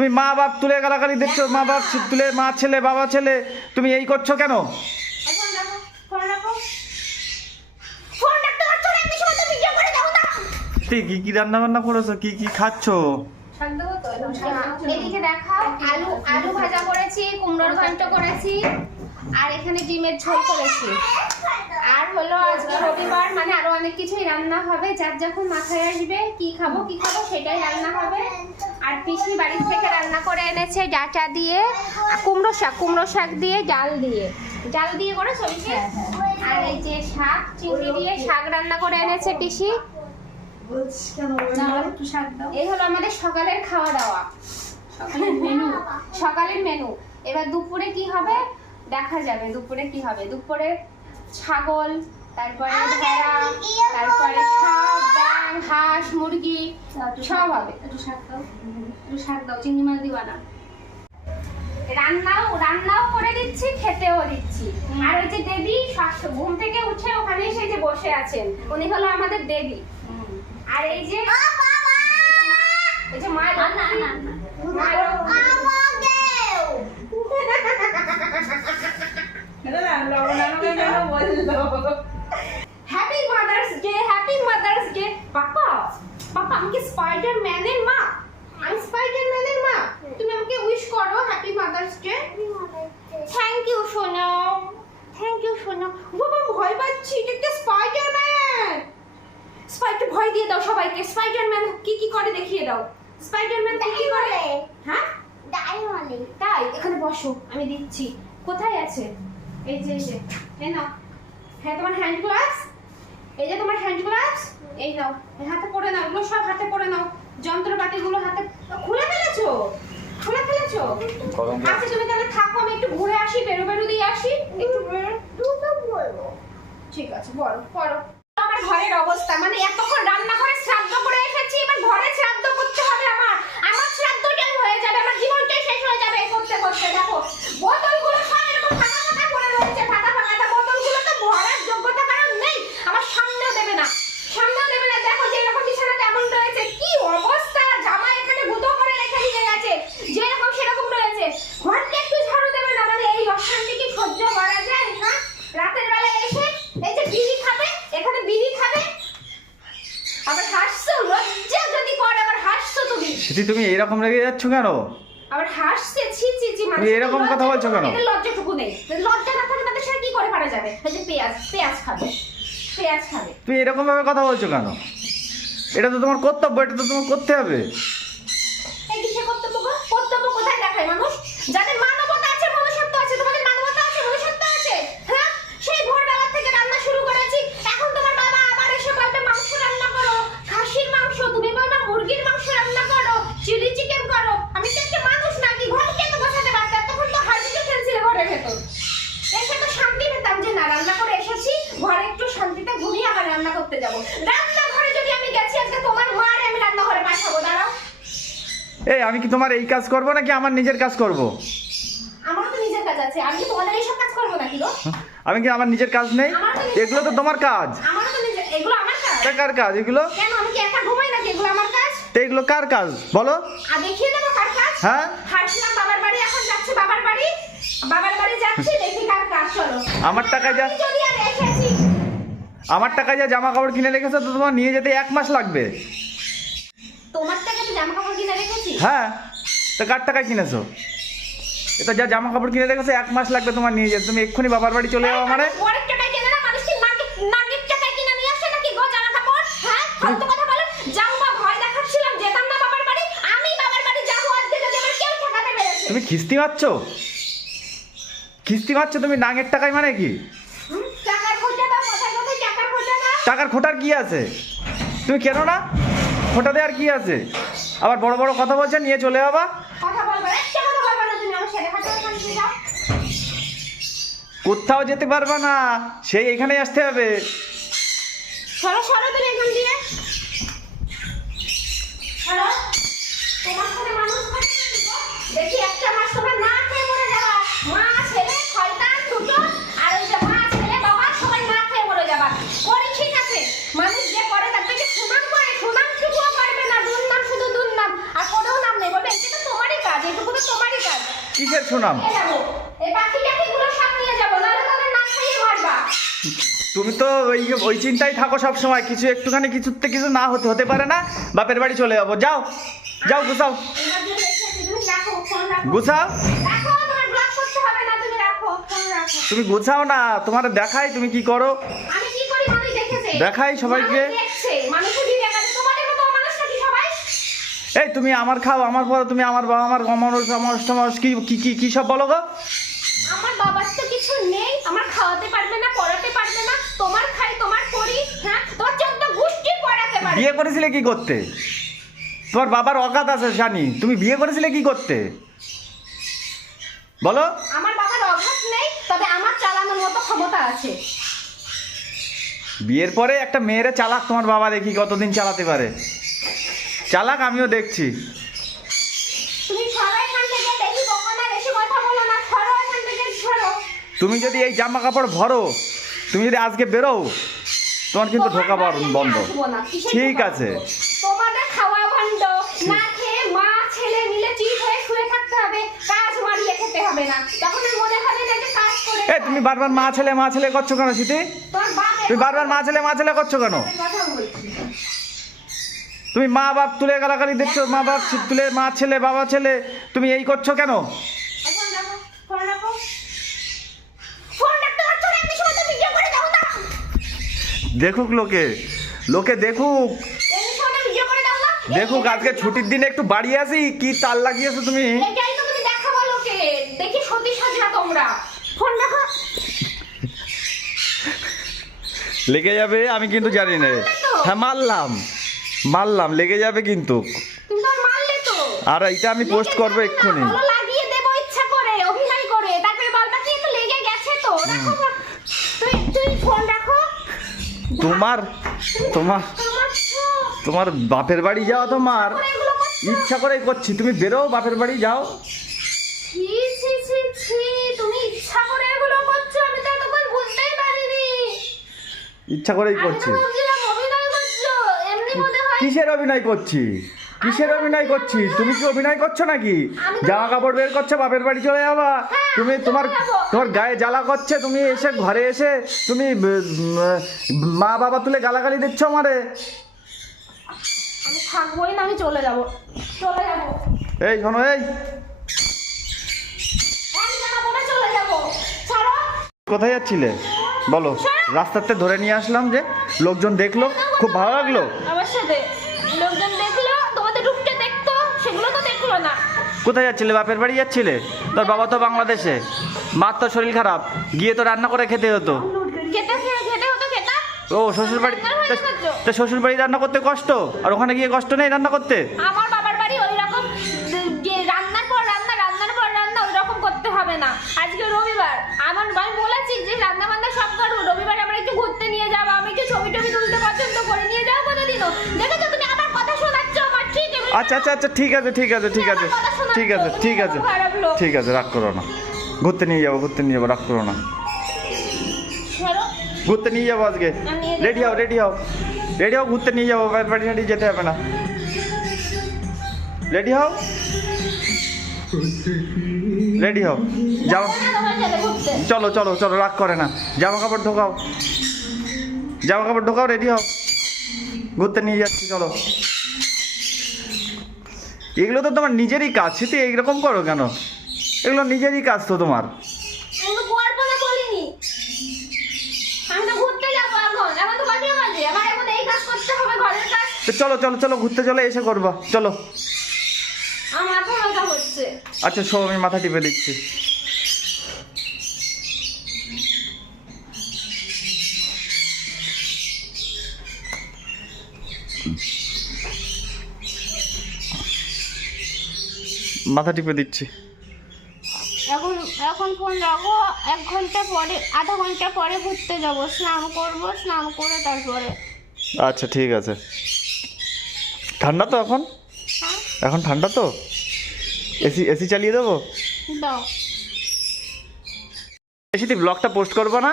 তুমি মা বাপ তুলে গালাগালি দেখছ মা বাপ তুলে মা ছেলে বাবা ছেলে তুমি এই করছ কেন? কি কি রান্না বান্না করেছ? কি কি খাচ্ছো? এদিকে দেখাও আলু আলু ভাজা করেছি কুমড়োর ঘন্ট করেছি আর এখানে ডিমের ঝোল করেছি। আর হলো আজকে রবিবার মানে আরও অনেক কিছুই রান্না হবে। যার যখন মাথায় আসবে কি খাব কি খাব সেটাই রান্না হবে। আর পিসি বাড়ির থেকে রান্না করে এনেছে ডাটা দিয়ে কুমড়ো শাক কুমড়ো শাক দিয়ে ডাল দিয়ে। ডাল দিয়ে করে সবজি আর এই যে শাক চিংড়ি দিয়ে শাক রান্না করে এনেছে পিসি। এই হলো আমাদের সকালের খাওয়া দাওয়া। সকালের মেনু সকালের মেনু এবার দুপুরে কি হবে? দেখা যাবে দুপুরে কি হবে। দুপুরে ছাগল তারপরে ভেড়া তারপরে সাপ ব্যাং হাঁস মুরগি সব হবে। একটু শাক দাও একটু শাক দাও চিংড়ি মাছ দিবা না। রান্নাও রান্নাও করে দিচ্ছি খেতেও দিচ্ছি। আর ওই যে দেবী ঘুম থেকে উঠে ওখানে এসে যে বসে আছেন উনি হলো আমাদের দেবী। আর এই যে এই যে মা মা Lakshmi. Happy mother's day happy mother's day papa papa আমি কি স্পাইডার ম্যানের মা? আমি স্পাইডার ম্যানের মা। তুমি আমাকে উইশ করো happy mother's day thank you সোনা। থ্যাংক ইউ সোনা। বাবা ভয় পাচ্ছি এটা একটা স্পাইডার ম্যান স্পাইডার ভয় দিয়ে দাও সবাইকে। স্পাইডার ম্যান কি কি করে দেখিয়ে দাও। স্পাইডার ম্যান কি কি করে? হ্যাঁ? তাই এখানে বসো আমি দিচ্ছি। কোথায় আছে? এই যে এই যে এই নাও। হ্যাঁ তোমার হ্যান্ড গ্লাভস এই যে তোমার হ্যান্ড গ্লাভস এই নাও হাতে পড়ে নাও এগুলো সব হাতে পড়ে নাও। যন্ত্রপাতিগুলো হাতে খুলে ফেলেছো? খুলে ফেলেছো? আচ্ছা তুমি তাহলে থাকো আমি একটু ঘুরে আসি বেরো বেরো দিয়ে আসি। একটু ঠিক আছে বলো পড়ো। আমার ঘরের অবস্থা মানে এতক্ষণ রান্না করে শ্রাদ্ধ করে এসেছি এবার ঘরে শ্রাদ্ধ করতে হবে আমার আমার শ্রাদ্ধটাই হয়ে যাবে আমার জীবনটাই শেষ হয়ে যাবে এই করতে করতে দেখো বোতলগুলো সব এরকম ফাঁকা ফাঁকা পড়ে রয়েছে ফাঁকা ফাঁকা তা বোতলগুলো তো ভরার যোগ্যতা কারণ নেই আমার সামনেও দেবে না সামনেও দেবে না দেখো যে এরকম বিছানা তেমন রয়েছে কি অবস্থা জামা এখানে গুঁতো করে রেখে দিয়ে গেছে যেরকম সেরকম রয়েছে ঘরটা একটু ঝাড়ু দেবে না মানে এই অশান্তি কি সহ্য করা যায় না রাতের বেলা এসে এই যে বিড়ি খাবে এখানে বিড়ি খাবে আবার হাসছো লজ্জা যদি করে আবার হাসছো তুমি এরকম রেগে যাচ্ছ কেন? আবার হাসছে ছি ছি ছি তুমি এরকম কথা বলছো কেন? এটা লজ্জাটুকু নেই। লজ্জা না থাকে তাদের সাথে কি করে পারা যাবে? এই যে পেঁয়াজ পেঁয়াজ খাবে। পেঁয়াজ খাবে। তুমি এরকম ভাবে কথা বলছো কেন? এটা তো তোমার কর্তব্য এটা তো তোমার করতে হবে। এই কিসের কর্তব্য? কর্তব্য কোথায় দেখায় মানুষ? যাদের মানবতা আছে মনুষ্যত্ব আছে তোমাদের মানবতা আছে মনুষ্যত্ব আছে হ্যাঁ সেই ভোরবেলা থেকে রান্না শুরু করেছি এখন তোমার বাবা আবার এসে বলবে মাংস রান্না করো খাসির মাংস তুমি বলবে মুরগির মাংস রান্না করো চিলি চিকেন করো আমি তো একটা মানুষ নাকি ঘরে কে তো বসাতে পারতাম তখন তো হাজিতে খেলছিল ঘরের ভেতর এসে তো শান্তি পেতাম যে না রান্না করে এসেছি ঘরে একটু শান্তিতে ঘুমিয়ে আবার রান্না করতে যাব। রান্নাঘরে যদি আমি গেছি আজকে তোমার মারে আমি রান্নাঘরে পাঠাবো দাঁড়াও। এই আমি কি তোমার এই কাজ করব নাকি আমার নিজের কাজ করব? আমারও তো নিজের কাজ আছে। আমি কি তোমাদের এইসব কাজ করব নাকি গো? আমি কি আমার নিজের কাজ নেই? এগুলো তো তোমার কাজ। আমারও তো নিজের এগুলো আমার কাজ। কার কাজ এগুলো? কেন আমি কি একা ঘুমাই নাকি? এগুলো আমার কাজ? তো এগুলো কার কাজ? বলো। আর দেখিয়ে দেবো কার কাজ? হ্যাঁ। হাসলাম বাবার বাড়ি এখন যাচ্ছে বাবার বাড়ি। বাবার বাড়ি যাচ্ছি দেখি কার কাজ চলো। আমার টাকায় যা যদি আর আমার টাকায় যা জামা কাপড় কিনে রেখেছো তো তোমার নিয়ে যেতে এক মাস লাগবে। তোমার টাকা তো জামা কাপড় কিনে রেখেছি? হ্যাঁ তো কার টাকায় কিনেছো? এটা যা জামা কাপড় কিনে রেখেছো এক মাস লাগবে তোমার নিয়ে যেতে। তুমি এক্ষুনি বাবার বাড়ি চলে যাও পরের টাকায় কেনে না মানুষ কি নাগিক নাগিক কিনে নিয়ে আসে নাকি গো জামা কাপড়? ফালতু কথা বলো। যাও বা ভয় দেখাচ্ছিলাম যেতাম না বাবার বাড়ি। আমি বাবার বাড়ি যাব আজকে যদি আমার তুমি খিস্তি মারছো? খিস্তি মারছো তুমি নাঙের টাকায় মানে কি হুম, টাকার খোঁজা দাও কোথায় কোথায় টাকার খোঁজা দাও টাকার খোটার কি আছে? তুমি কেন না? খোটা দেওয়ার কি আছে? আবার বড় বড় কথা বলছে নিয়ে চলে যাবা একটা কোথাও যেতে পারবা না সেই এখানে আসতে হবে। সরো সরো তুমি এখান দিয়ে সরো তোমার সাথে মানুষ থাকে নাকি গো? দেখি একটা মাস তোমরা না খেয়ে মরে যাবা মা ছেলে শয়তান দুটো আর ওই যে মা ছেলে বাবা সবাই না খেয়ে মরে যাবা করে ঠিক আছে মানুষ যে করে তার থেকে সুনাম করে সুনাম টুকুও করবে না দুর্নাম শুধু দুর্নাম আর কোনেও নাম নেই বলবে এটা তো তোমারই কাজ কিসের সুনাম নিয়ে যাব এই পাখি টাখিগুলো সব নিয়ে যাব নাহলে তাদের না খাইয়ে মারবা তুমি তো ওই ওই চিন্তায় থাকো সব সময় কিছু একটুখানি কিছুতে কিছু না হতে হতে পারে না। বাপের বাড়ি চলে যাব। যাও যাও গুছাও। গুছাও। তুমি গুছাও না তোমার দেখাই তুমি কি করো। দেখাই সবাইকে। মানুষ দেখছে মানুষ যদি দেখাচ্ছে তোমাদের মতো মানুষ নাকি সবাই এই তুমি আমার খাও আমার পরে তুমি আমার বাবা আমার অমানুষ অমানুষ টমানুষ কি কি কি কি সব বলো গো। আমার বাবার তো কিছু নেই আমার খাওয়াতে পারবে না পড়াতে পারবে না তোমার খাই তোমার পড়ি হ্যাঁ? তোমার চোদ্দ গোষ্ঠী পড়াতে পারবে বিয়ে করেছিলে কি করতে? তোমার বাবার অকাত আছে জানি তুমি বিয়ে করেছিলে কি করতে? বলো। আমার বাবার অভাব নেই তবে আমার চালানোর মতো ক্ষমতা আছে। বিয়ের পরে একটা মেয়েরে চালাক তোমার বাবা দেখি কতদিন চালাতে পারে। চালাক আমিও দেখছি। তুমি যদি এই জামা কাপড় ভরো তুমি যদি আজকে বেরো তোমার কিন্তু ঢোকা বন্ধ। ঠিক আছে। বন্ধ? তোমাদের খাওয়া বন্ধ না খেয়ে মা ছেলে মিলে চিট হয়ে শুয়ে থাকতে হবে কাজ মারিয়ে খেতে হবে না। তখন মনে হবে না যে কাজ করে এই তুমি বারবার মা ছেলে মা ছেলে করছ কেন সিটি তুমি বারবার মা ছেলে মা ছেলে করছ কেন? কথা বলছি। তুমি মা বাপ তুলে গালাগালি দেখছ মা বাপ তুলে মা ছেলে বাবা ছেলে তুমি এই করছ কেন? দেখুক লোকে লোকে দেখুক। দেখুক আজকে ছুটির দিনে একটু বাড়ি আসি কি তাল লাগিয়েছো তুমি? লেগে যাবে আমি কিন্তু জানি না। হ্যাঁ মারলাম। মারলাম লেগে যাবে কিন্তু। আর এটা আমি পোস্ট করব এক্ষুনি। তোমার তোমার তোমার বাপের বাড়ি যাও তোমার। করছ? ইচ্ছা করেই করছি। তুমি বেরো বাপের বাড়ি যাও। ইচ্ছা করে এগুলো কিসের অভিনয় করছি কিসের অভিনয় করছি তুমি কি অভিনয় করছ নাকি? জামা কাপড় বের করছ বাপের বাড়ি চলে যাবা। হ্যাঁ, তুমি তোমার তোমার গায়ে জ্বালা করছে তুমি এসে ঘরে এসে তুমি মা বাবা তুলে গালাগালি দিচ্ছ আমারে। আমি থাকবোই না আমি চলে যাব। চলে যাব। এই শোনো এই। কোথায় যাচ্ছিলে? বলো। রাস্তাতে ধরে নিয়ে আসলাম যে লোকজন দেখল। খুব ভালো লাগল? আমার সাথে। লোকজন দেখল তোমাদের রূপটা দেখতো সেগুলো তো দেখল না। কোথায় যাচ্ছিলে? বাপের বাড়ি যাচ্ছিলে? তোর বাবা তো বাংলাদেশে। মার তো শরীর খারাপ। গিয়ে তো রান্না করে খেতে হতো। খেতে খেতে হতো খেতা। ও শ্বশুর বাড়ি শ্বশুর বাড়ি রান্না করতে কষ্ট? আর ওখানে গিয়ে কষ্ট নেই রান্না করতে? আমার আচ্ছা আচ্ছা আচ্ছা ঠিক আছে ঠিক আছে ঠিক আছে ঠিক আছে ঠিক আছে। ঠিক আছে রাগ করো না। ঘুরতে নিয়ে যাব ঘুরতে নিয়ে যাব রাগ করো না। ঘুরতে নিয়ে যাব আজকে। রেডি হও রেডি হও। রেডি হও ঘুরতে নিয়ে যাব বাড়ি যেতে হবে না। রেডি হও? রেডি হও। যাও চলো চলো চলো রাগ করে না। জামা কাপড় ঢোকাও। জামা কাপড় ঢোকাও রেডি হও। ঘুরতে নিয়ে যাচ্ছি চলো। এগুলো তো তোমার নিজেরই কাজ। সেটি এইরকম করো কেন? এগুলো নিজেরই কাজ তো তোমার। চলো চলো চলো ঘুরতে চলো এসে করবা। চলো। আচ্ছা শো আমি মাথা টিপে দিচ্ছি। মাথা টিপে দিচ্ছি। এখন এখন ফোন রাখো এক ঘণ্টা পরে আধা ঘণ্টা পরে ঘুরতে যাব। স্নান করব স্নান করে তারপরে। আচ্ছা ঠিক আছে। ঠান্ডা তো এখন? হ্যাঁ। এখন ঠান্ডা তো? এসি এসি চালিয়ে দেবো? দাও। এসিতে ব্লগটা পোস্ট করব না?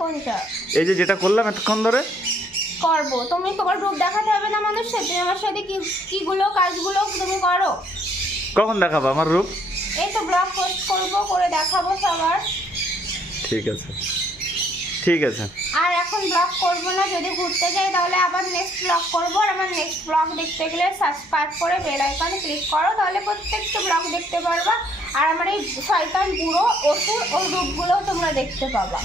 কোনটা? এই যে যেটা করলাম এতক্ষণ ধরে। করব। তুমি তোমার রূপ দেখাতে হবে না মানুষের? তুমি আমার সাথে কি কিগুলো কাজগুলো তুমি করো। কখন দেখাবো আমার রূপ এই তো ব্লগ পোস্ট করব করে দেখাবো সবার। ঠিক আছে। ঠিক আছে। আর এখন ব্লগ করব না যদি ঘুরতে যাই তাহলে আবার নেক্সট ব্লগ করব। আর আমার নেক্সট ব্লগ দেখতে গেলে সাবস্ক্রাইব করে বেল আইকনে ক্লিক করো তাহলে প্রত্যেকটা ব্লগ দেখতে পারবা। আর আমার এই শয়তান বুড়ো অসুর ওর রূপগুলোও তোমরা দেখতে পাবা।